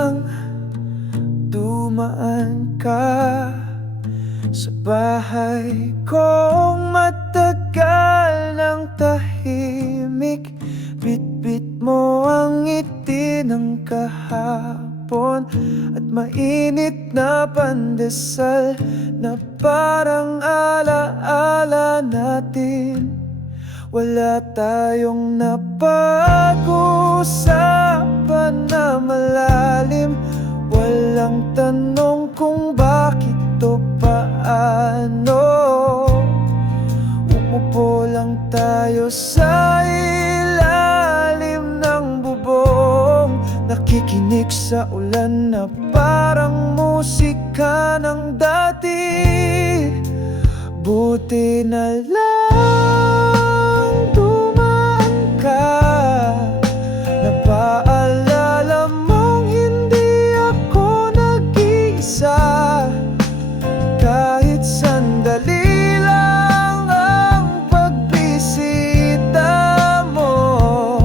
nang dumaan ka sa bahay kong matagal ng tahimik. Bit-bit mo ang ngiti ng kahapon at mainit na pandesal na parang alaala natin. Wala tayong napag-usapan na malalim. Walang tanong kung bakit o paano. Umupo lang tayo sa ilalim ng bubong, nakikinig sa ulan na parang musika ng dati. Buti na lang dumaan ka, napaalala mong hindi ako nag-iisa. Kahit sandali lang ang pagbisita mo,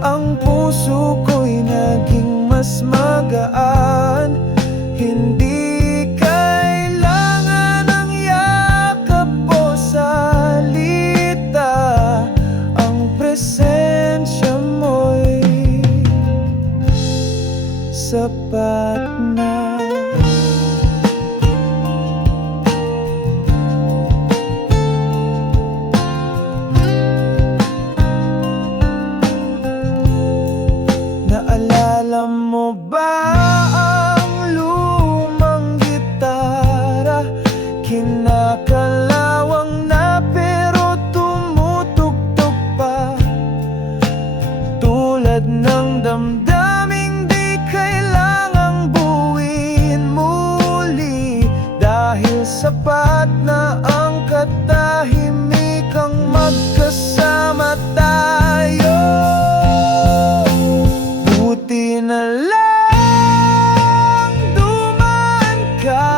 ang puso ko'y naging mas magaan. Hindi kailangan ng yakap o salita, ang presensya mo'y sapat na. Naalala mo ba ang lumang gitara? Kinakalawang na pero tumutugtog pa, tulad ng damdaming di kailangang buuin muli. Dahil sapat na ang katahimikang magkasama tayo. Buti na lang dumaan ka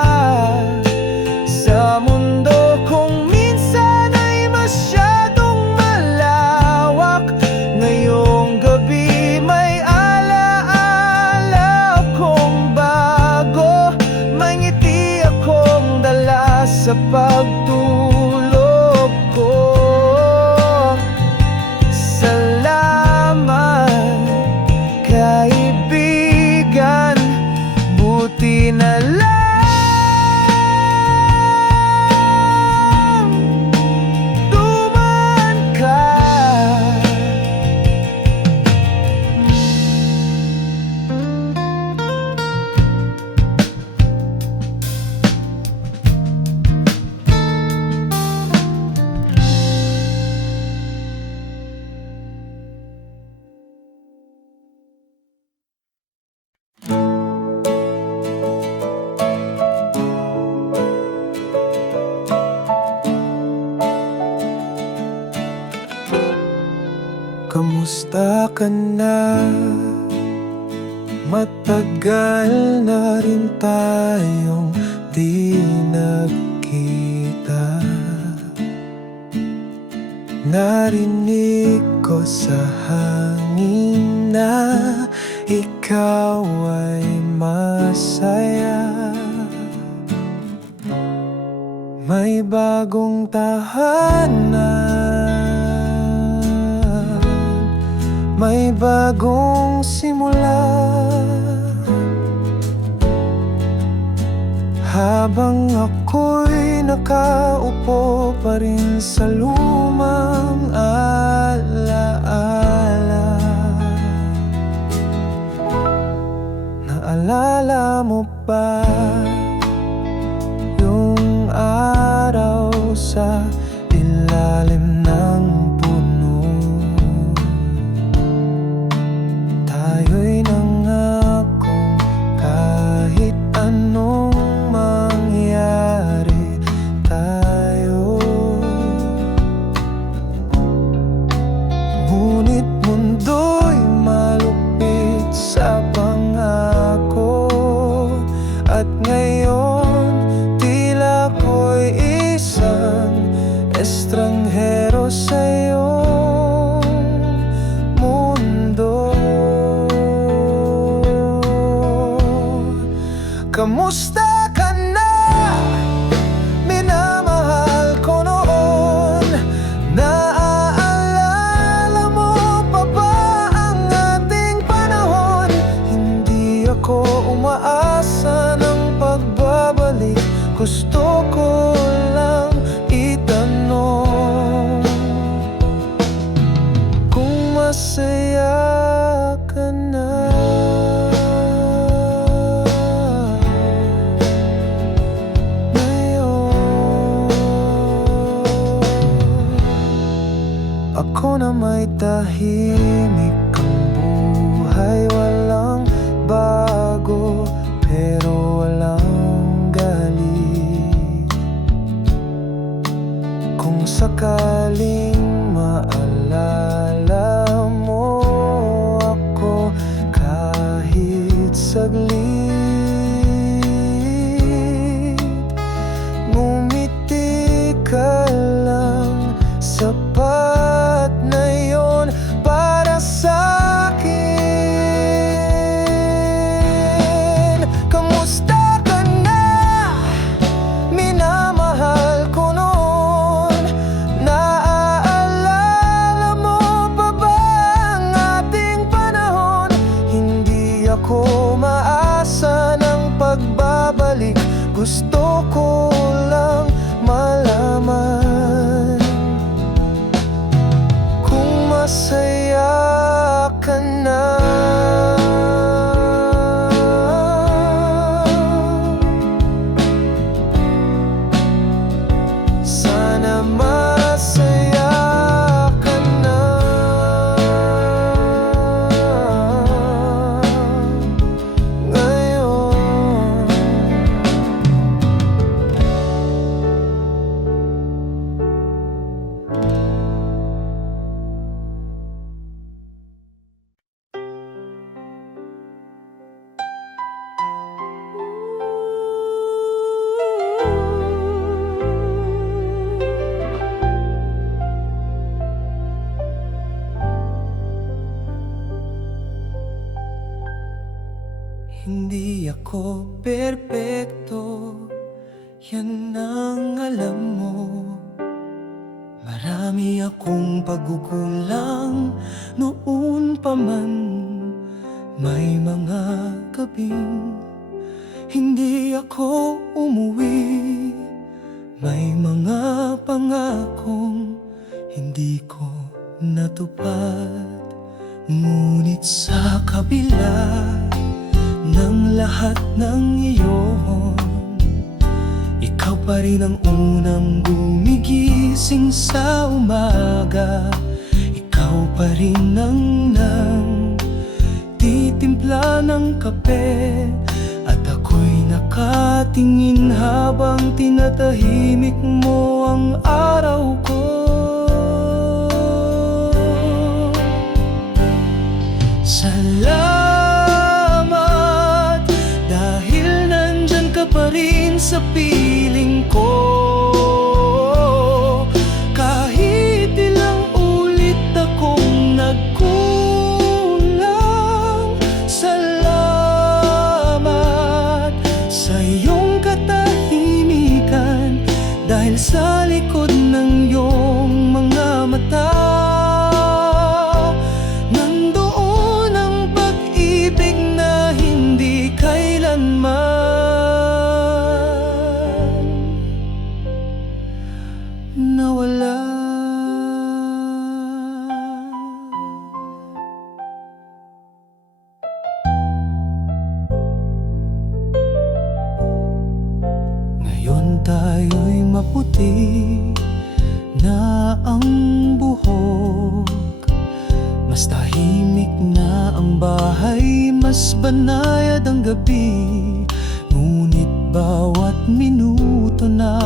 sa mundo kung minsan ay masyadong malawak. Ngayong gabi may alaala akong bago, may ngiti akong dala sa pagtulog ko. Salamat kaibigan, buti na lang dumaan ka. Kamusta ka na? Matagal na rin tayong di nagkita. Narinig ko sa hangin na ikaw ay masaya. May bagong tahanan, may bagong simula. Habang ako'y nakaupo pa rin sa lumang alaala. Naalala mo ba yung araw sa ilalim ng puno? Tayo'y nangakong kahit anong mangyari tayo. Ngunit mundo'y malupit sa pangako, at ngayon Kamusta ka na? Minamahal ko noon. Naaalala mo pa ba ang ating panahon? Hindi ako umaasa ng pagbabalik. Gusto ko lang itanong kung masaya ka na ngayon. Ako na may tahimik ang buhay, walang bago pero walang galit. Kung sakaling maalala mo ako kahit saglit, ngumiti ka lang, sapat na yon para sa'kin. Kamusta ka na? Minamahal ko noon. Naaalala mo pa ba ang ating panahon? Hindi ako maasa ng pagbabalik. Gusto ko lang malaman kung masaya ka na. Sana masaya ka na ngayon. Hindi ako perpekto, yan ang alam mo. Marami akong pagkukulang noon pa man. May mga gabing hindi ako umuwi. May mga pangakong hindi ko natupad. Ngunit sa kabila ng lahat ng iyon, ikaw pa rin ang unang gumigising sa umaga. Ikaw pa rin ang titimpla ng kape. At ako'y nakatingin habang tinatahimik mo ang araw ko. Salamat dahil nandyan ka pa rin sa piling ko. Kahit ilang ulit akong nagkulang, salamat sa iyong katahimikan. Dahil sa likod ng iyong mga mata, nawala. Ngayon tayo'y maputi na ang buhok. Mas tahimik na ang bahay, mas banayad ang gabi. Ngunit bawat minuto na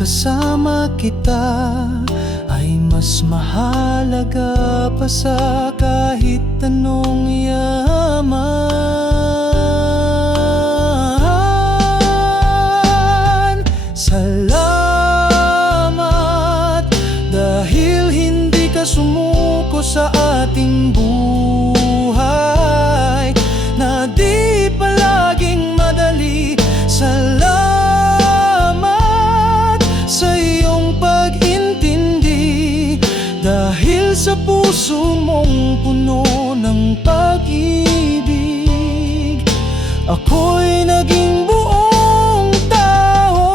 kasama kita ay mas mahalaga pa sa kahit anong yaman. Salamat dahil hindi ka sumuko sa ating buhay, na di palaging madali. ako'y naging buong tao.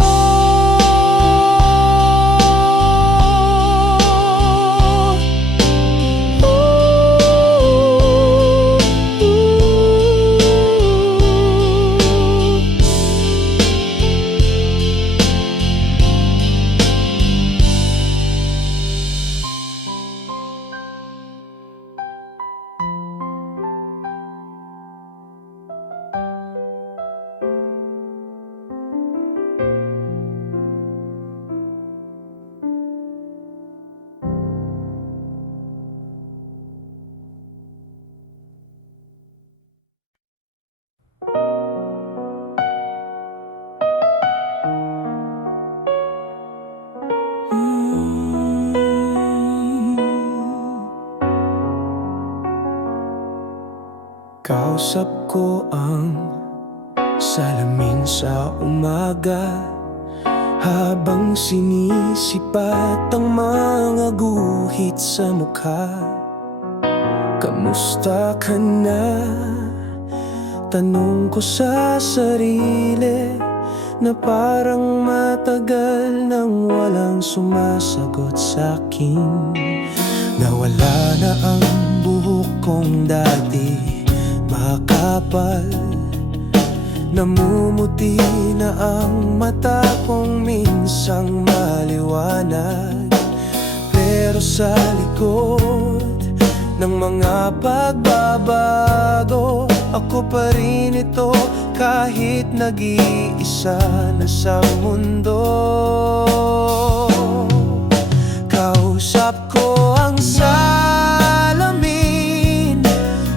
Kausap ko ang salamin sa umaga, habang sinisipat ang mga guhit sa mukha. Kamusta ka na? Tanong ko sa sarili na parang matagal nang walang sumasagot sa'kin. Nawala na ang buhok kong dati makapal, namumuti na ang mata kong minsang maliwanag. Pero sa likod ng mga pagbabago, ako pa rin ito kahit nag-iisa na sa mundo. Kausap ko ang salamin,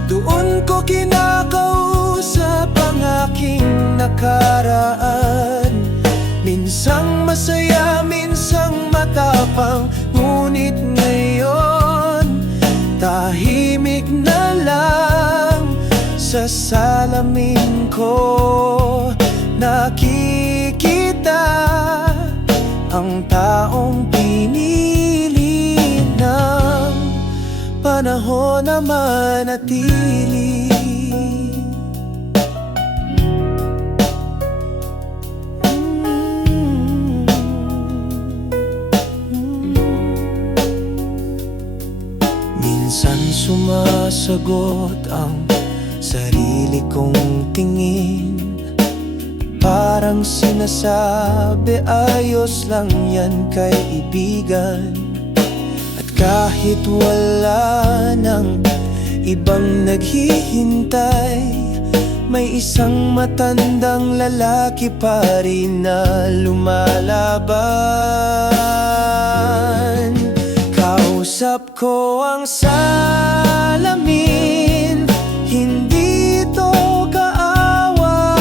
doon ko kinakausap ang aking nakaraan. Minsang masaya, minsang matapang, ngunit ngayon tahimik na lang. Sa salamin ko nakikita ang taong pinili ng panahon na manatili. Minsan sumasagot ang sarili kong tingin, parang sinasabi ayos lang yan kaibigan. At kahit wala nang ibang naghihintay, may isang matandang lalaki pa rin na lumalaban. Kausap ko ang salamin, hindi ito kaawawang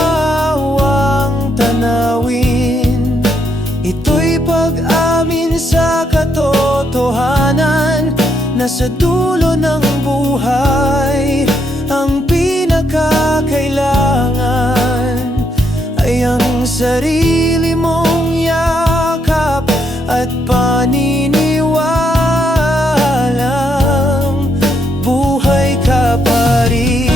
tanawin. Ito'y pag-amin sa katotohanan na sa dulo ng buhay, ang pinakakailangan ay ang sarili mong yakap at paniniwalang buhay ka pa rin.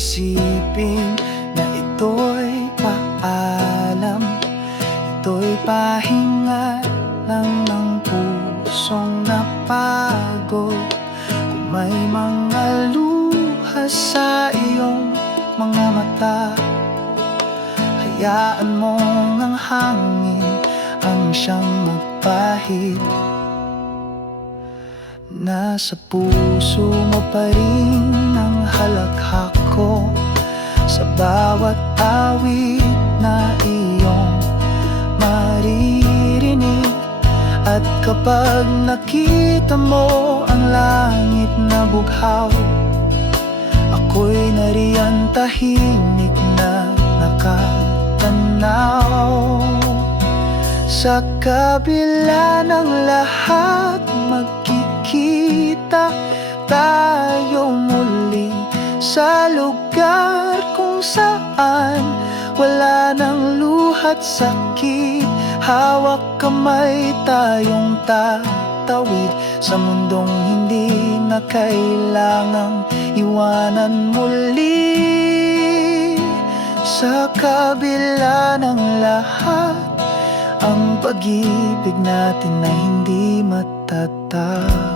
Isipin na ito'y paalam, ito'y pahinga lang ng pusong napagod. Kung may mga luha sa iyong mga mata, hayaan mong ang hangin ang siyang magpahid. Nasa puso mo pa rin ang halakhak ko sa bawat awit na iyong maririnig. At kapag nakita mo ang langit na bughaw, ako'y nariyan tahimik na nakatanaw. Sa kabila ng lahat, magkikita tayo muli sa lugar kung saan wala nang luhat sakit. Hawak kamay tayong tatawid sa mundong hindi na kailangang iwanan muli. Sa kabila ng lahat, ang pag-ibig natin ay hindi matatago.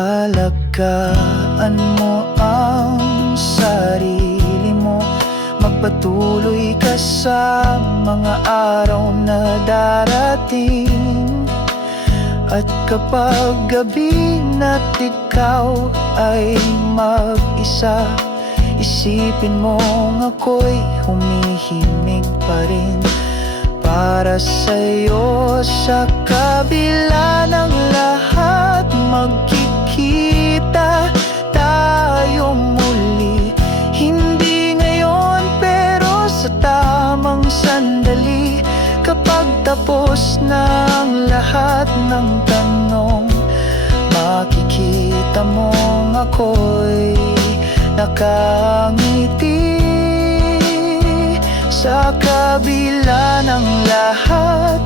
Alagaan mo ang sarili mo, magpatuloy ka sa mga araw na darating. At kapag gabi na't ikaw ay mag-isa, isipin mong ako'y humihimig pa rin para sa'yo. Sa kabila ng lahat, magkikita tayo muli. Hindi ngayon pero sa tamang sandali. Kapag tapos na ang lahat ng tanong, makikita mong ako'y nakangiti. Sa kabila ng lahat,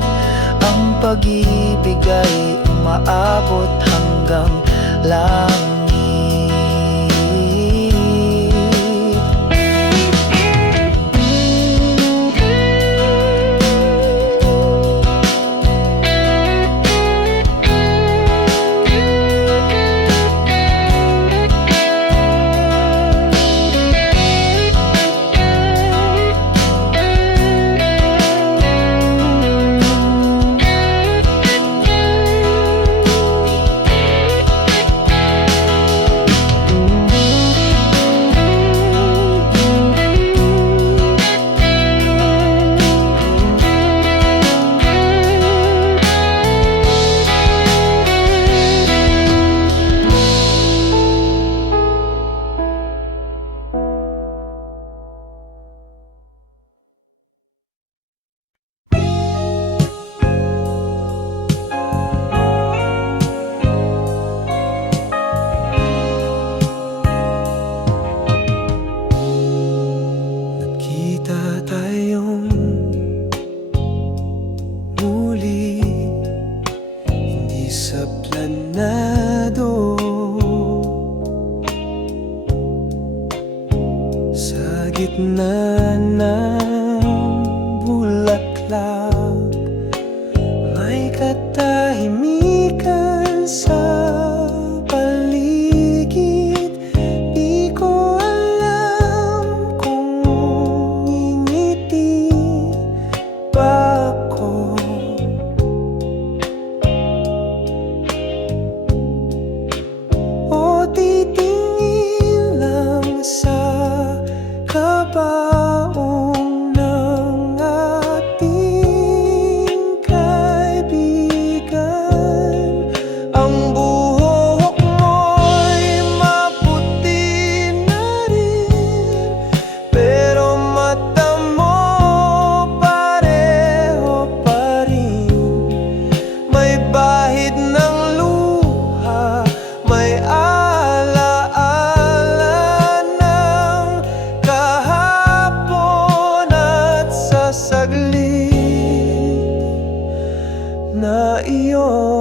ang pag-ibig ay umaabot hanggang langit. Gitna ng bulaklak, may katahimikan sa paligid. Di ko alam kung ngingiti ba ako o titingin lang sa kabaong ng ating kaibigan. Ang buhok mo'y maputi na rin, pero mata mo pareho pa rin. May bahid ng luha, may na iyon.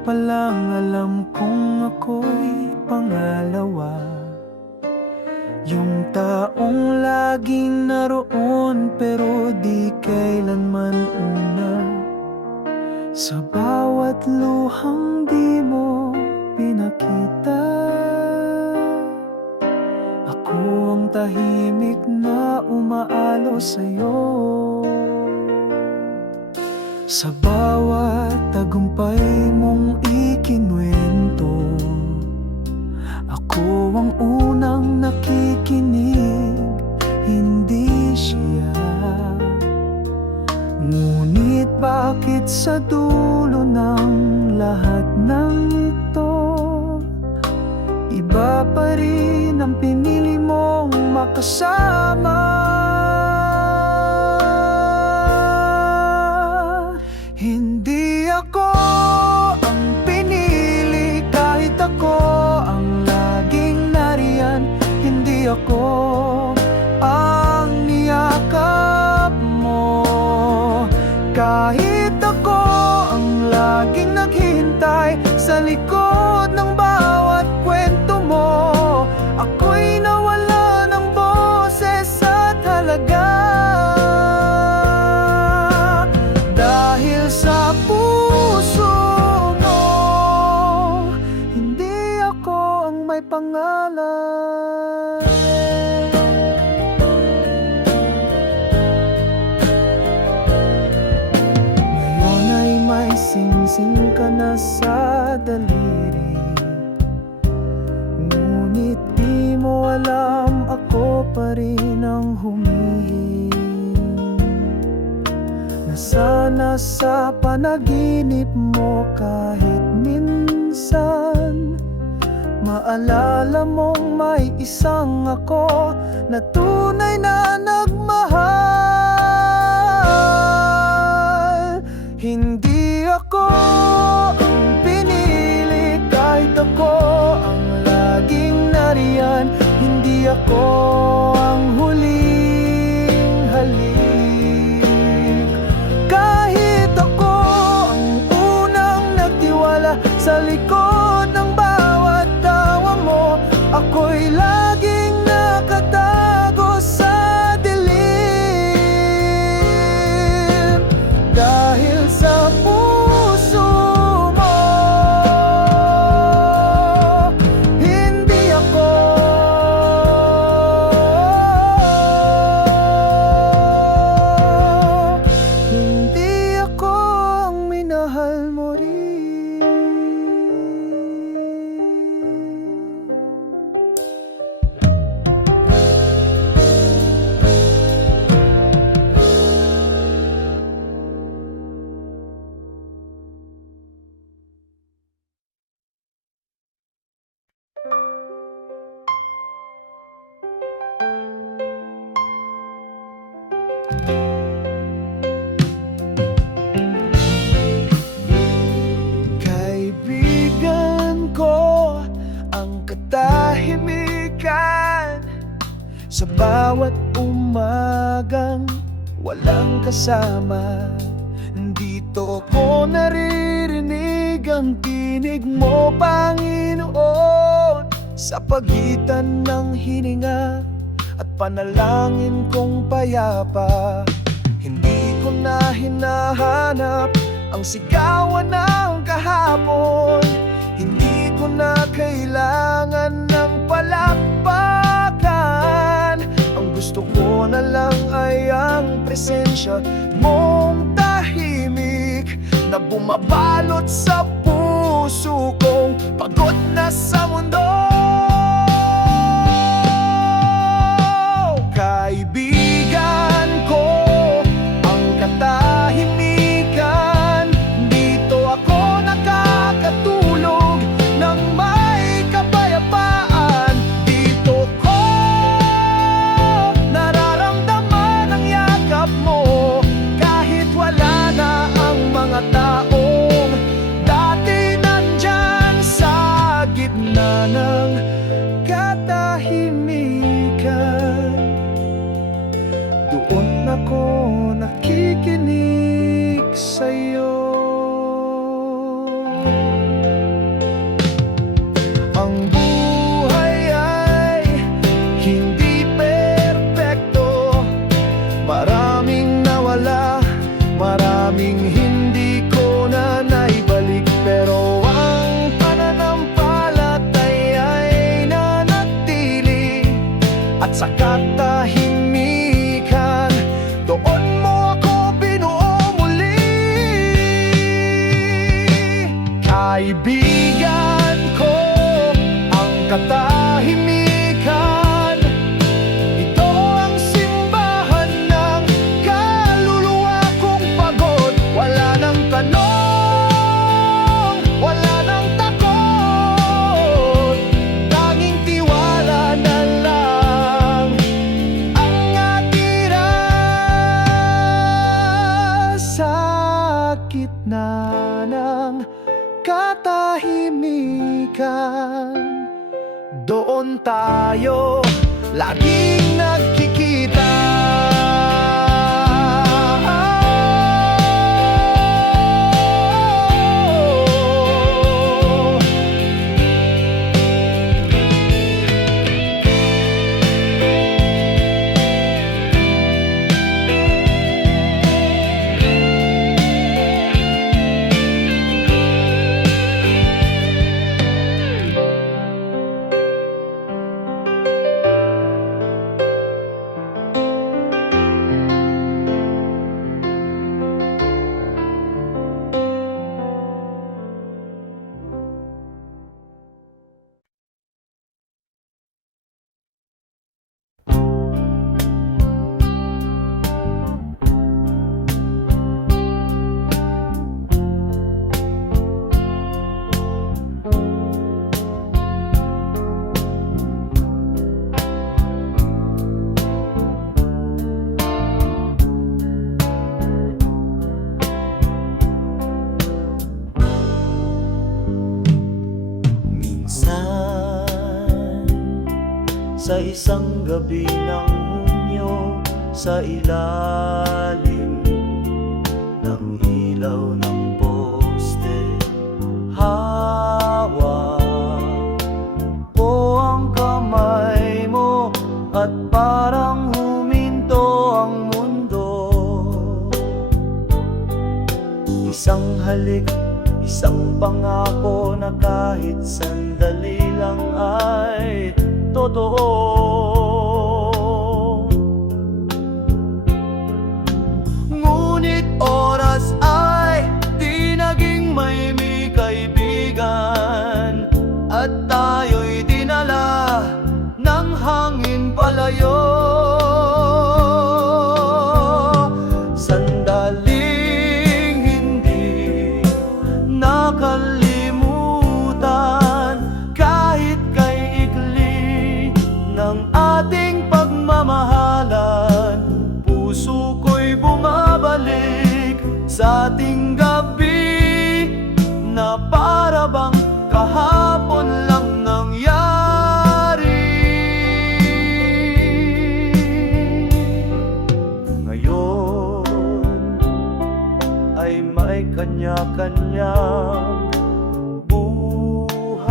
pa lang alam kong ako'y pangalawa, yung taong laging naroon pero di kailanman una. Sa bawat luhang di mo pinakita, ako ang tahimik na umaalo sa'yo. Sa bawat tagumpay mong ikinuwento, ako ang unang nakikinig, hindi siya. Ngunit bakit sa dulo ng lahat ng ito, iba pa rin ang pinili mong makasama? Hindi ako ang pinili, kahit ako ang laging nariyan. Hindi ako ang niyakap mo, kahit ako ang laging naghihintay sa likod ng bawat kwento mo. Ako'y nawala ng boses at halaga, dahil sa puso mo, hindi ako ang may pangalan. Ngayon ay may singsing ka na sa daliri, ngunit di mo alam ako pa rin ang humihing. Nasana sa panaginip mo kahit minsan, maalala mong may isang ako na tunay na nagmahal. Hindi ako ang pinili, kahit ako ang laging nariyan. Hindi ako ang huling halik, kahit ako ang unang nagtiwala sa likod ng bawat tawa mo. Ako'y laging nakatago sa dilim, dahil sa puso mo, hindi ako. Hindi ako ang minahal mo rin. Kaibigan ko, ang katahimikan sa bawat umagang walang kasama. Dito ko naririnig ang tinig mo, Panginoon, sa pagitan ng hininga at panalangin kong payapa. Hindi ko na hinahanap ang sigawan ng kahapon, hindi ko na kailangan ng palakpakan. Ang gusto ko na lang ay ang presensya mong tahimik na bumabalot sa puso kong pagod na sa mundo. Kaibigan ko, ang katahimikan, dito ako nakakatulog ng may kapayapaan. Dito ko nararamdaman ang yakap mo, kahit wala na ang mga taong dati nandyan sa gitna ng tayo laging nagkikita. Sa isang gabi ng Hunyo, sa ilalim ng ilaw ng poste, hawak ko ang kamay mo at parang huminto ang mundo. Isang halik, isang pangako na kahit sandali lang ay totoo. Ngunit oras ay di naging may kaibigan, at tayo'y dinala ng hangin palayo. Sandaling hindi nakalimutan, kahit kay ikli ng ating pagmamahalan, puso ko'y bumabalik sa ating gabi na para bang kahapon lang nangyari. Ngayon ay may kanya-kanyang buhay,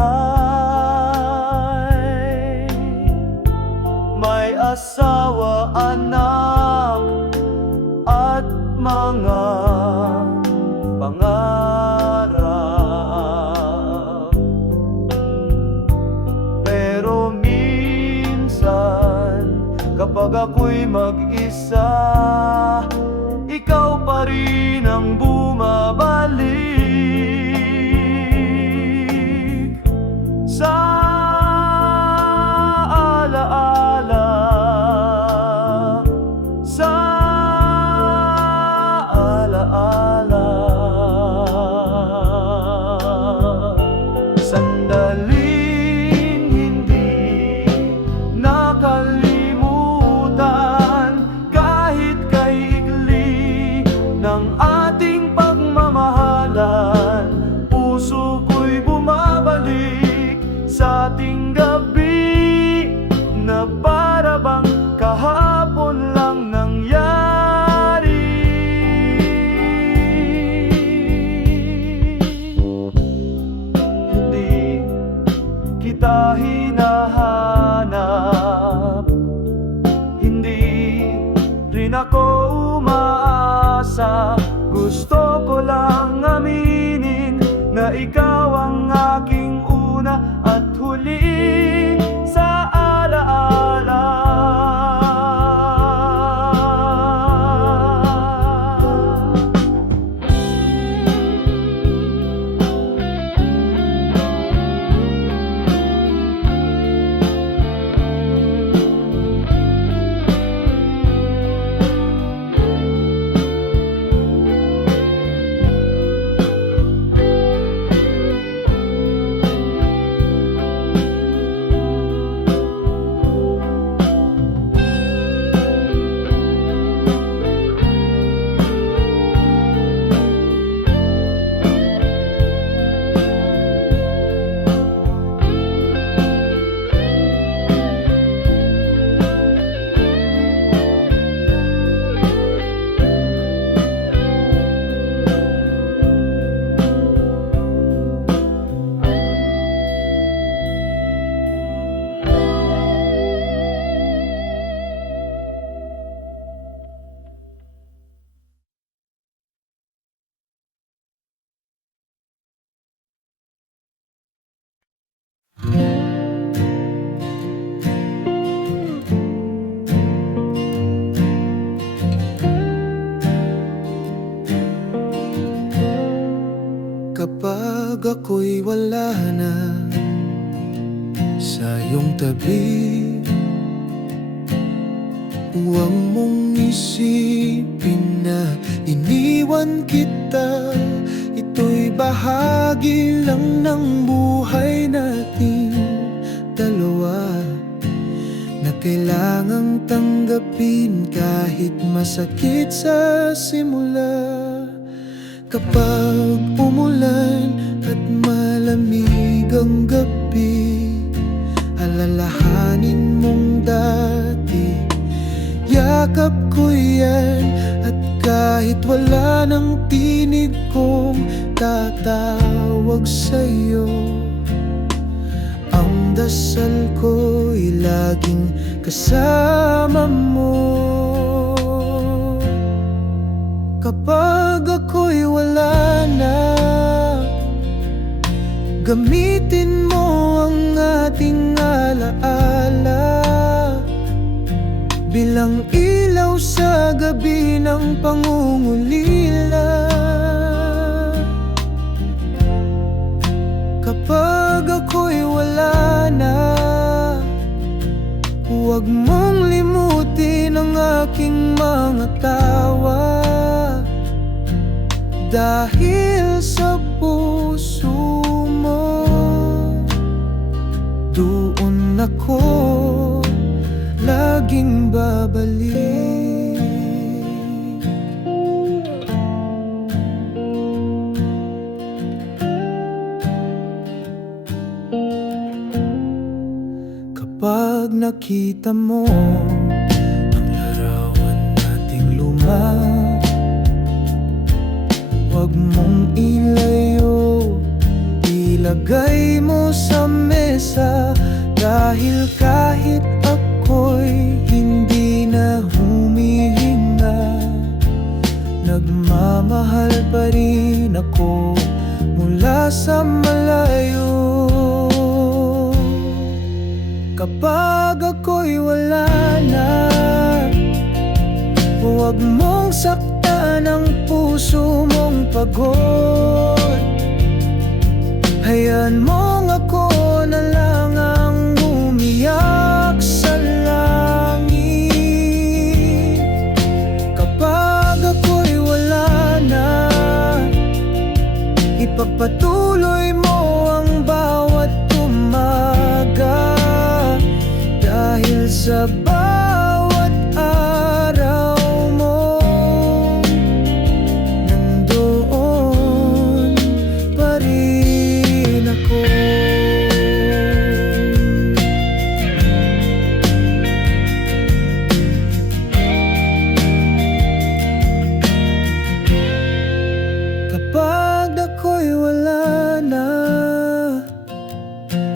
may asawa, anak at mga pangarap. Pero minsan kapag ako'y mag-isa, ikaw pa rin ang bumabalik sa alaala, sa alaala. Sandaling hindi nakalimutan, kahit kay ikli ng ating pagmamahalan, puso ko'y bumabalik sa ating gabi na para bang kahapon lang nangyari. Hindi kita hinahanap, hindi rin ako umaasa. Gusto ko lang aminin na ikaw ang aking una at huli sa alaala. wala na sa iyong tabi. Huwag mong isipin na iniwan kita. Ito'y bahagi lang ng buhay nating dalawa, na kailangang tanggapin kahit masakit sa simula. Kapag umulan at malamig ang gabi, alalahanin mong dati, yakap ko yan. At kahit wala ng tinig kong tatawag sa'yo, ang dasal ko'y laging kasama mo. Kapag ako'y wala na, gamitin mo ang ating alaala bilang ilaw sa gabi ng pangungulila. Kapag ako'y wala na, huwag mong limutin ang aking mga tawa, dahil sa puso mo doon ako laging babalik. Kapag nakita mo ang larawan nating luma, huwag mong ilayo, ilagay mo sa mesa. Dahil kahit ako'y hindi na humihinga, nagmamahal pa rin ako mula sa malayo. Kapag ako'y wala na, huwag mong saktan ang puso mong pagod. Hayaan mong ako na lang ang umiyak sa langit. Kapag ako'y wala na, ipagpatuloy mo ang bawat umaga, dahil sa bawat araw mo nandoon pa rin ako. Kapag ako'y wala na,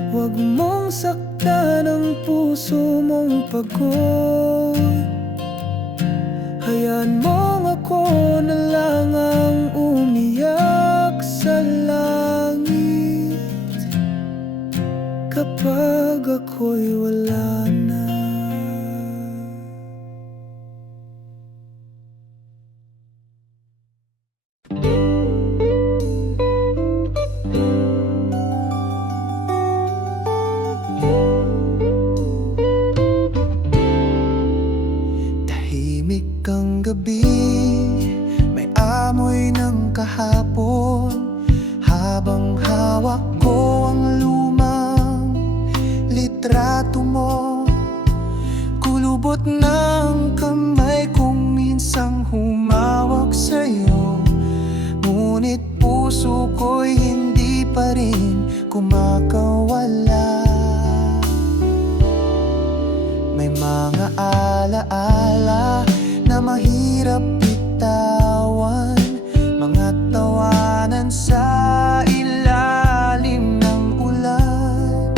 huwag mong saktan ang puso mong pagod. Hayaan mong ako na lang ang umiyak sa langit. Kapag ako'y wala na. Tahimik ang gabi, may amoy ng kahapon, habang hawak ko ang lumang litrato mo. Kulubot ng kamay kong minsang humawak sa'yo, ngunit puso ko'y hindi pa rin kumakawala. May mga alaala na mahirap bitawan, mga tawanan sa ilalim ng ulan.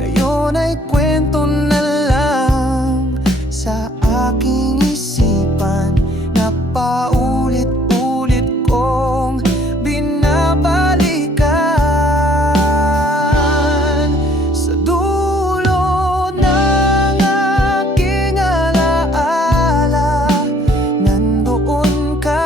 Ngayon ay kwento na lang sa aking isipan, na paulit-ulit kong binabalikan. Sa dulo ng aking alaala, nandoon ka,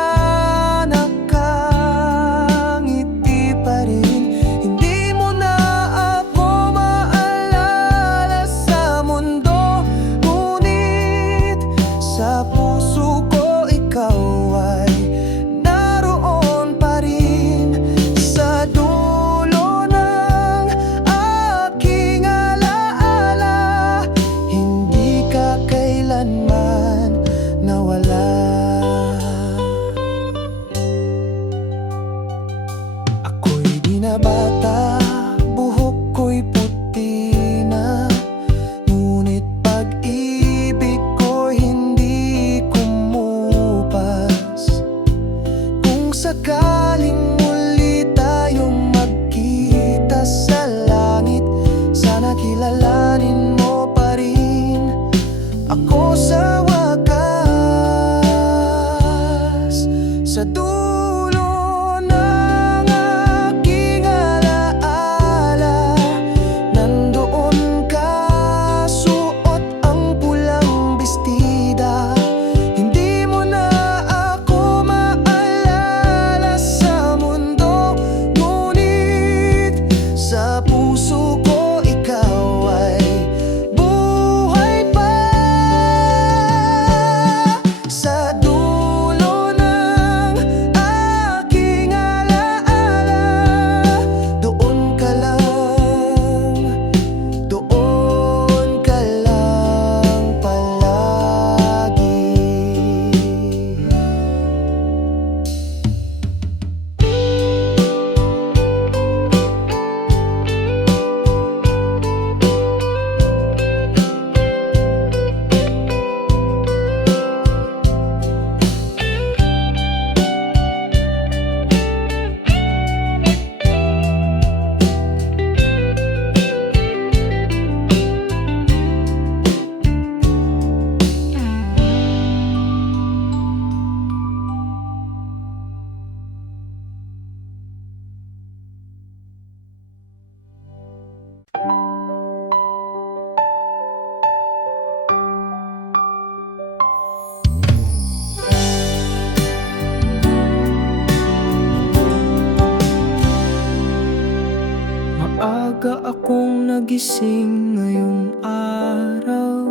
nagising ngayong araw.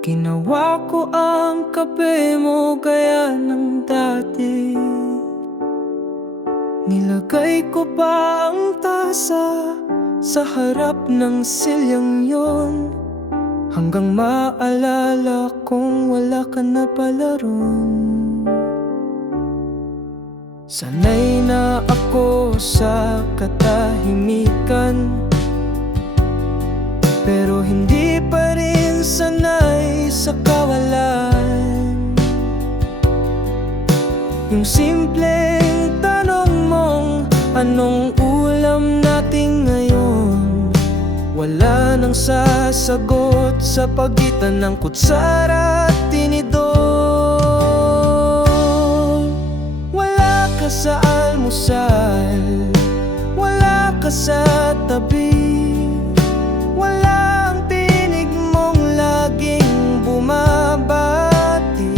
Ginawa ko ang kape mo gaya ng dati. Nilagay ko pa ang tasa sa harap ng silyang yon, hanggang maalala kong wala ka na pala ron. Sanay na ako sa katahimikan, pero hindi pa rin sanay sa kawalan. Yung simpleng tanong mong anong ulam natin ngayon, wala nang sasagot sa pagitan ng kutsara at tinidor. Wala ka sa almusal, wala ka sa tabi, wala ang tinig mong laging bumabati.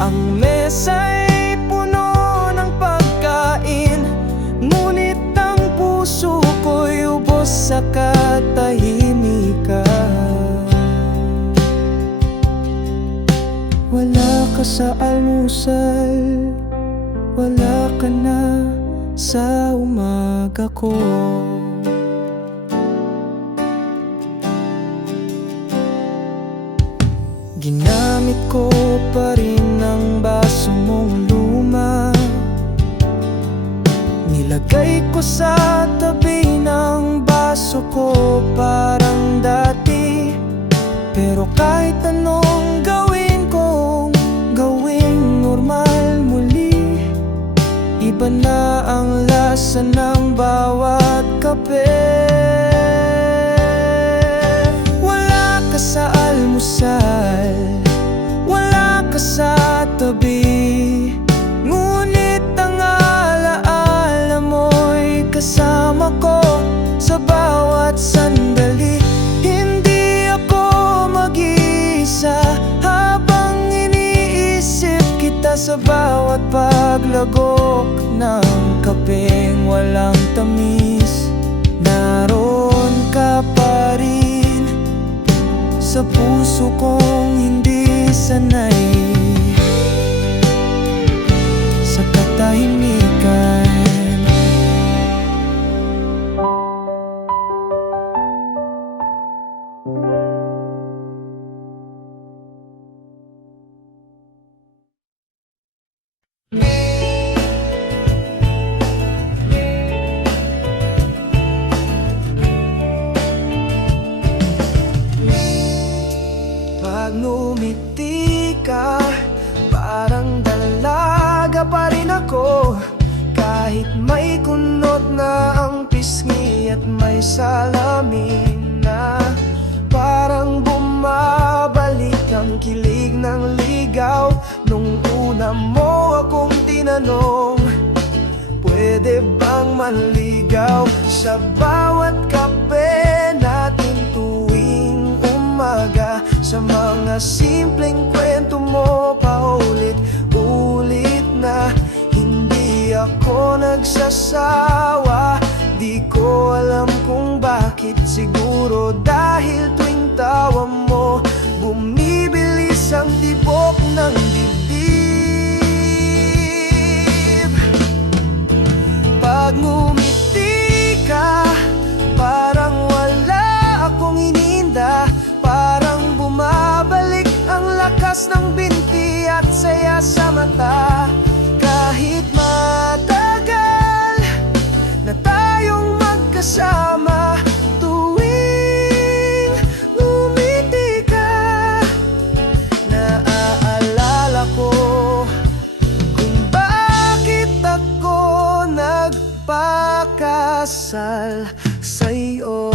Ang mesa'y puno ng pagkain, ngunit ang puso ko'y ubos sa katahimikan. Wala ka sa almusal, wala ka na sa umaga ko. Ginamit ko pa rin ang baso mong luma, nilagay ko sa tabi ng baso ko parang dati. Pero kahit anong gawin kong gawing normal muli, iba na ang lasa ng bawat kape. Wala ka sa almusal, wala ka sa tabi, ngunit ang alaala mo'y kasama ko sa bawat sandali. Hindi ako mag-iisa habang iniisip kita sa bawat paglagok ng kapeng walang tamis. Naroon ka pa rin sa puso kong hindi sanay sa katahimikan. Pag ngumiti ka, parang dalaga pa rin ako. Kahit may kunot na ang pisngi at may salamin na, parang bumabalik ang kilig ng ligaw. Nung una mo akong tinanong, pwede bang manligaw? Sa bawat kape natin tuwing umaga, sa mga simpleng kwento mo paulit-ulit na. Hindi ako nagsasawa, di ko alam kung bakit. Siguro dahil tuwing tawa mo, bumibilis ang tibok ng dibdib. Pag ngumiti ka, parang wala akong ininda, parang bumabalik ang lakas ng binti at saya sa mata. Kahit matagal na tayong magkasama, tuwing ngumiti ka, naaalala ko kung bakit ako nagpakasal sa'yo.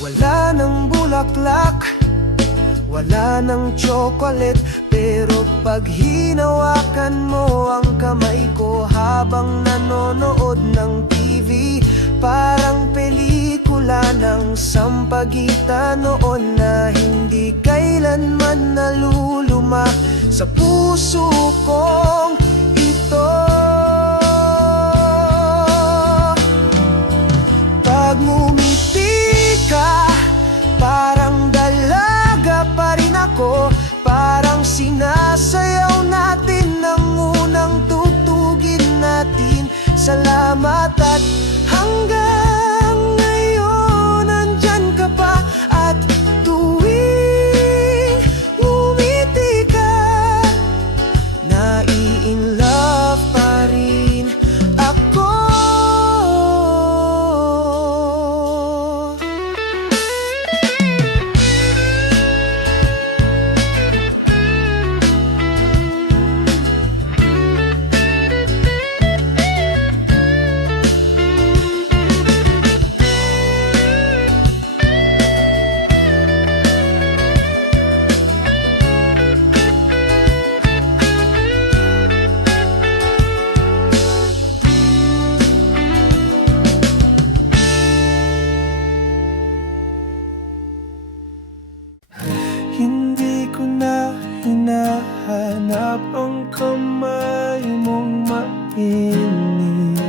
Wala nang bulaklak, wala nang chocolate, pero pag hinawakan mo ang kamay ko habang nanonood ng TV, Parang pelikula ng sampagitan noon na hindi kailanman naluluma sa puso kong ito. Pag ngumiti ka, parang dalaga pa rin ako. Parang sinasayaw natin ang unang tugtugin natin. Salamat at hanggang ngayon nandyan ka pa. At tuwing ngumiti ka, nai-in-love pa rin ako. Hindi ko na hinahanap ang kamay mong mainit.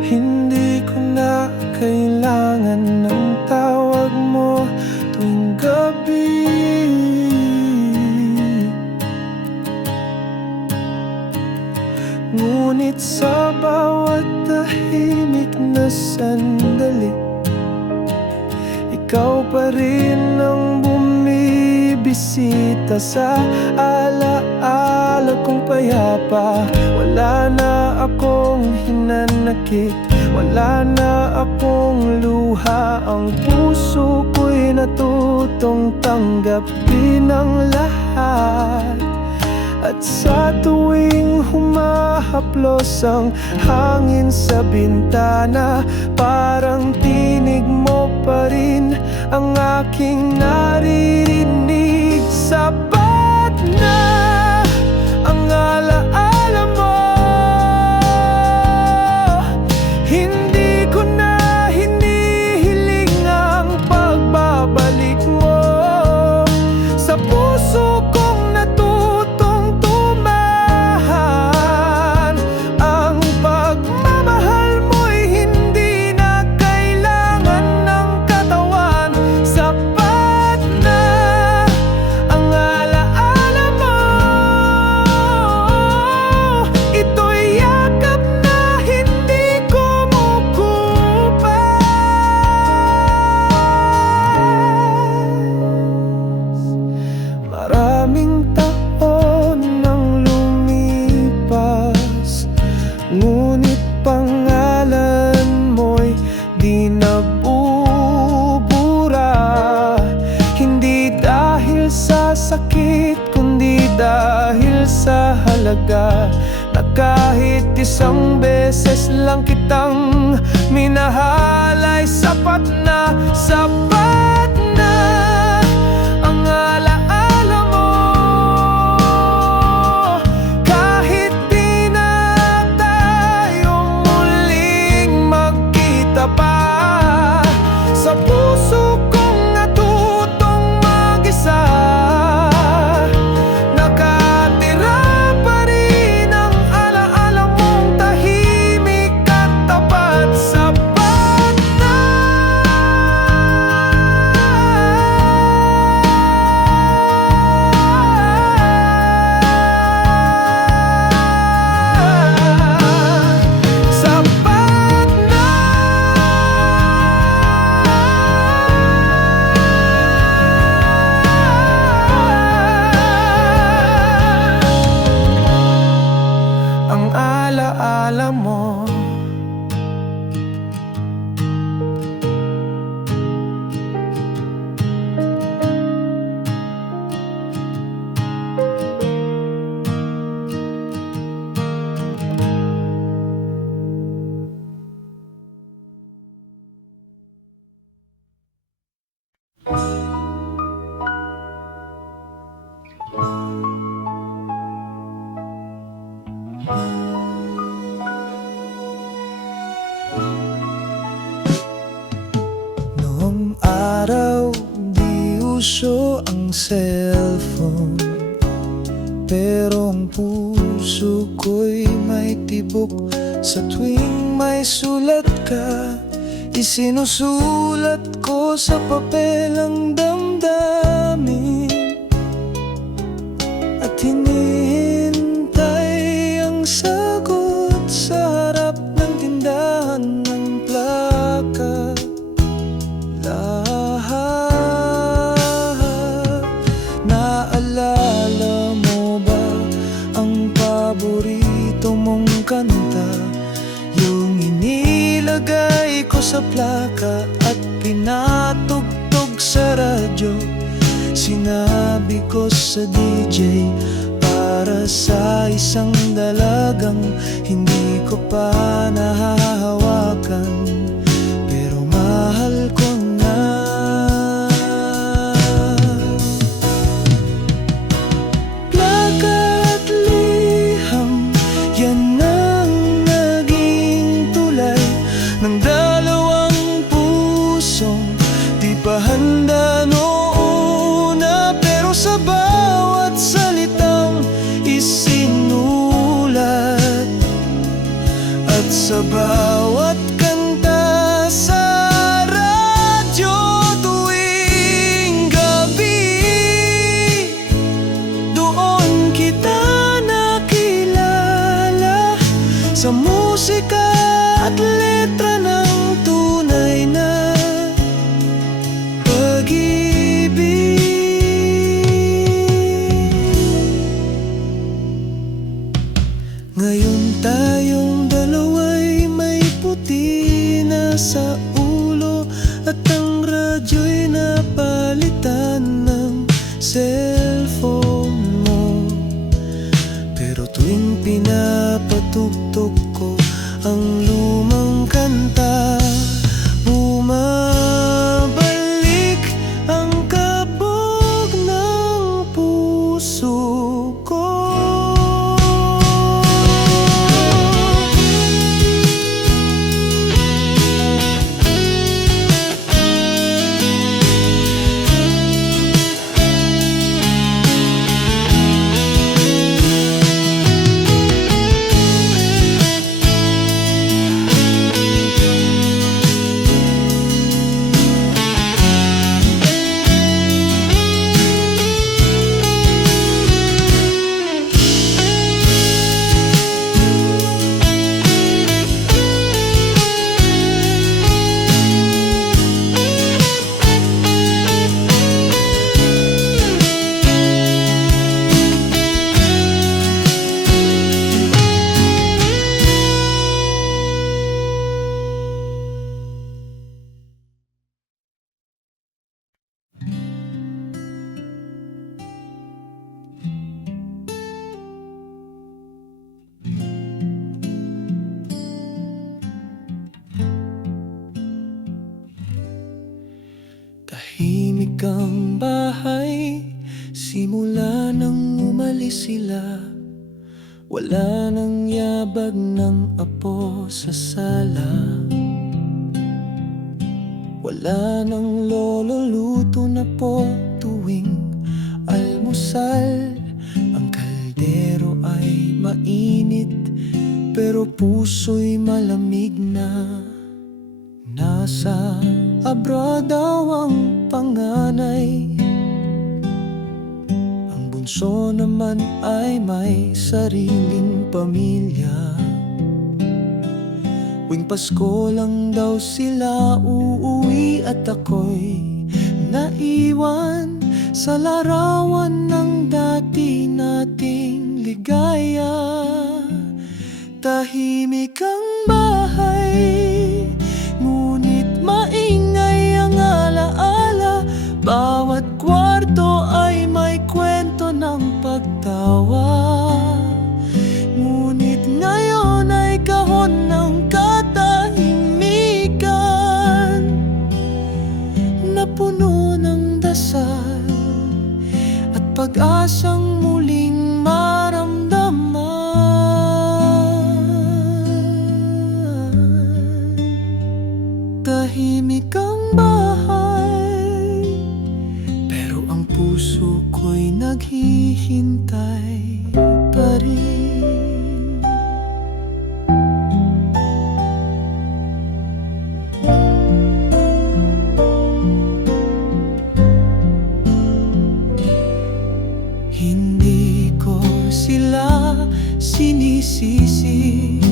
Hindi ko na kailangan ng tawag mo tuwing gabi. Ngunit sa bawat tahimik na sandali, ikaw pa rin ang bumibisita sa alaala kong payapa. Wala na akong hinanakit, wala na akong luha. Ang puso ko'y natutong tanggapin ang lahat. At sa tuwing humahaplos ang hangin sa bintana, parang tinig mo pa rin ang aking naririnig. Sapat na ang alaala mo, hindi ko na hinihiling ang pagbabalik mo. Sa puso kong natutong tumahan, ang pagmamahal mo'y hindi na kailangan ng katawan. Sapat na ang alaala mo, ito'y yakap na hindi kumukupas. Maraming taon nang lumipas, ngunit pangalan mo'y di nabubura. Hindi dahil sa sakit, kundi dahil sa halaga na kahit isang beses lang kitang minahal ay sapat na. Sapat na ang alaala mo, kahit di na tayo muling magkita pa. Sa puso kong natutong mag-isa, nakatira pa rin ang alaala mong tahimik at tapat. Sapat na araw di uso ang cellphone, pero ang puso ko'y may tibok sa tuwing may sulat ka. Isinusulat ko sa papel ang damdamin at hinihintay ang sagot sa harap ng tindahan ng plaka. Lahat, naalala mo ba ang paborito mong kanta? Yung inilagay ko sa plaka at pinatugtog sa radyo. Sinabi ko sa DJ, para sa isang dalagang hindi ko pa nahahawakan, pero mahal ko na. Plaka at liham, yan ang naging tulay ng dalawang pusong di pa handa noon na, pero sa bawat salitang isinulat at sa bawat kanta sa radyo tuwing gabi, doon kita nakilala sa musika at letra ng tunay na pag-ibig. Ngayon tayong dalawa'y may puti na sa ulo at ang radyo'y napalitan ng cellphone mo. Pero tuwing pinapatugtog ko ang lumang kanta, bumabalik ang kabog ng puso ko. Tahimik ang bahay simula nang umalis sila. Wala nang yabag ng apo sa sala. Wala nang lolo luto na po tuwing almusal. Ang kaldero ay mainit pero puso'y malamig na. Nasa abroad daw ang panganay, ang bunso naman ay may sariling pamilya. Tuwing Pasko lang daw sila uuwi at ako'y naiwan sa larawan ng dati nating ligaya. Tahimik ang bahay, ngunit maingay ang alaala. Bawat kwarto ay may kwento ng pagtawa. Ngunit ngayon ay kahon ng katahimikan na puno ng dasal at pag-asang muling maramdaman. Tahimik ang bahay, naghihintay pa rin. Hindi ko sila sinisisi,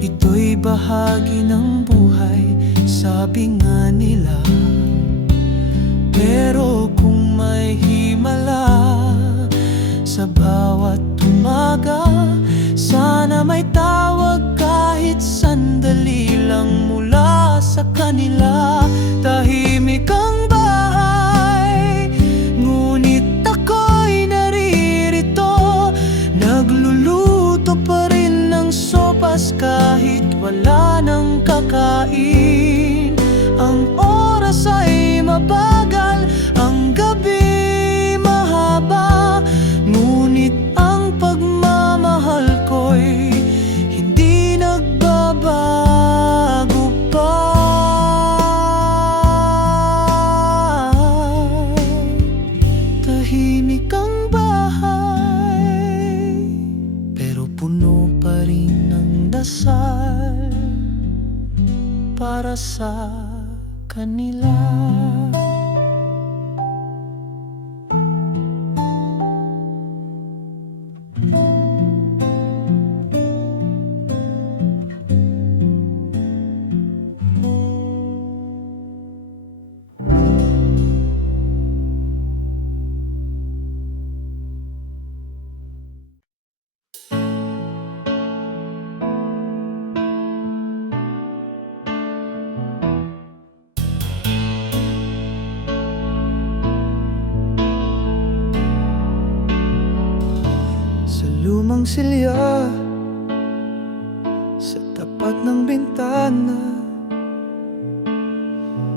ito'y bahagi ng buhay, sabi nga nila. Pero kung may himala sa bawat umaga, sana may tawag kahit sandali lang mula sa kanila. Tahimik ang bahay, ngunit ako'y naririto, nagluluto pa rin ng sopas kahit wala nang kakain. Ang oras ay mabagal, ang gabi mahaba, ngunit ang pagmamahal ko'y hindi nagbabago pa. Tahimik ang bahay, pero puno pa rin ng dasal para sa kanila. Lumang silya sa tapat ng bintana,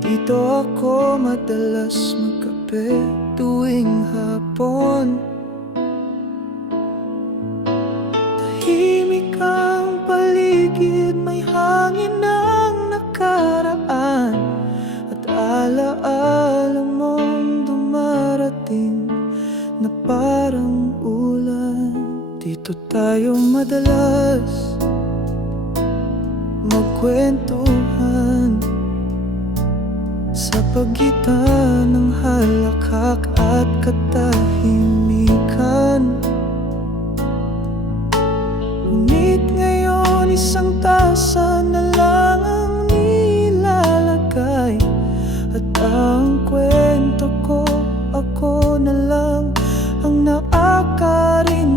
dito ako madalas magkape tuwing hapon. Tahimik ang paligid, may hangin ng nakaraan, at alaala mong dumarating na parang ulan. Dito tayo madalas magkwentuhan sa pagitan ng halakhak at katahimikan. Ngunit ngayon isang tasa na lang ang nilalagay, at ang kwento ko, ako na lang ang nakakarinig.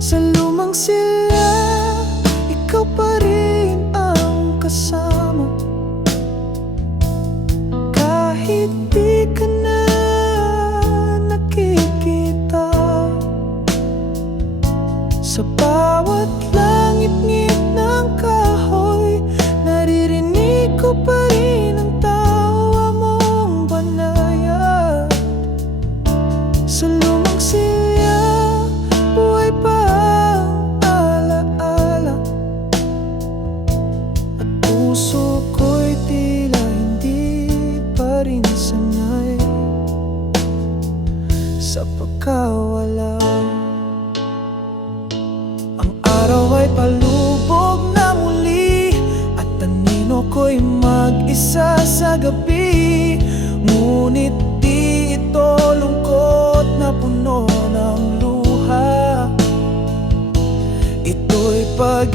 Sa lumang silya, ikaw pa rin ang kasama, kahit di ka na nakikita. Sa bawat langit-ngit ng kahoy, naririnig ko pa rin ang tawa mong banayad. Sa lumang silya, buhay pa ang alaala, at puso ko'y tila hindi pa rin sanay sa pagkawala. Ang araw ay palubog na muli, at anino ko'y mag-isa sa gabi. Ngunit di ito lungkot na puno ng luha, ito'y pag